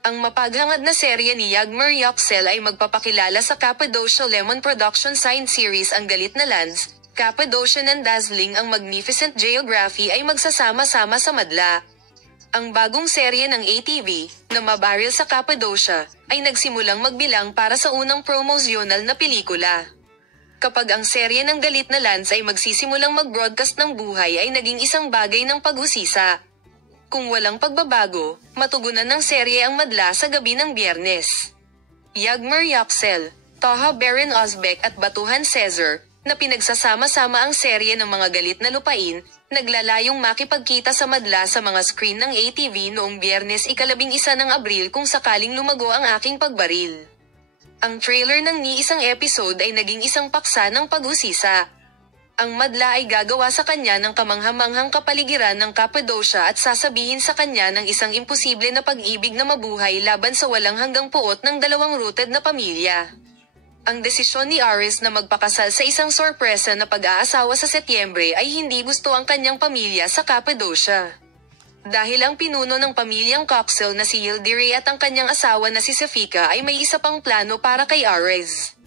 Ang mapaghangad na serye ni Yagmur Yoxel ay magpapakilala sa Cappadocia Lemon Production Sign Series Ang Galit na Lands, Cappadocian and Dazzling Ang Magnificent Geography ay magsasama-sama sa madla. Ang bagong serye ng ATV, na mabaril sa Cappadocia, ay nagsimulang magbilang para sa unang promosyonal na pelikula. Kapag ang serye ng Galit na Lands ay magsisimulang mag-broadcast ng buhay ay naging isang bagay ng pag-usisa. Kung walang pagbabago, matugunan ng serye ang madla sa gabi ng Biyernes. Yagmur Yoxel, Taha Baron Osbeck at Batuhan Cesar, na pinagsasama-sama ang serye ng mga galit na lupain, naglalayong makipagkita sa madla sa mga screen ng ATV noong Biyernes 11 ng Abril kung sakaling lumago ang aking pagbaril. Ang trailer ng ni-isang episode ay naging isang paksa ng pag-usisa. Ang madla ay gagawa sa kanya ng kamanghamanghang kapaligiran ng Cappadocia at sasabihin sa kanya ng isang imposible na pag-ibig na mabuhay laban sa walang hanggang puot ng dalawang rooted na pamilya. Ang desisyon ni Ares na magpakasal sa isang sorpresa na pag-aasawa sa Setyembre ay hindi gusto ang kanyang pamilya sa Cappadocia. Dahil ang pinuno ng pamilyang Coxel na si Yildiray at ang kanyang asawa na si Safika ay may isa pang plano para kay Ares.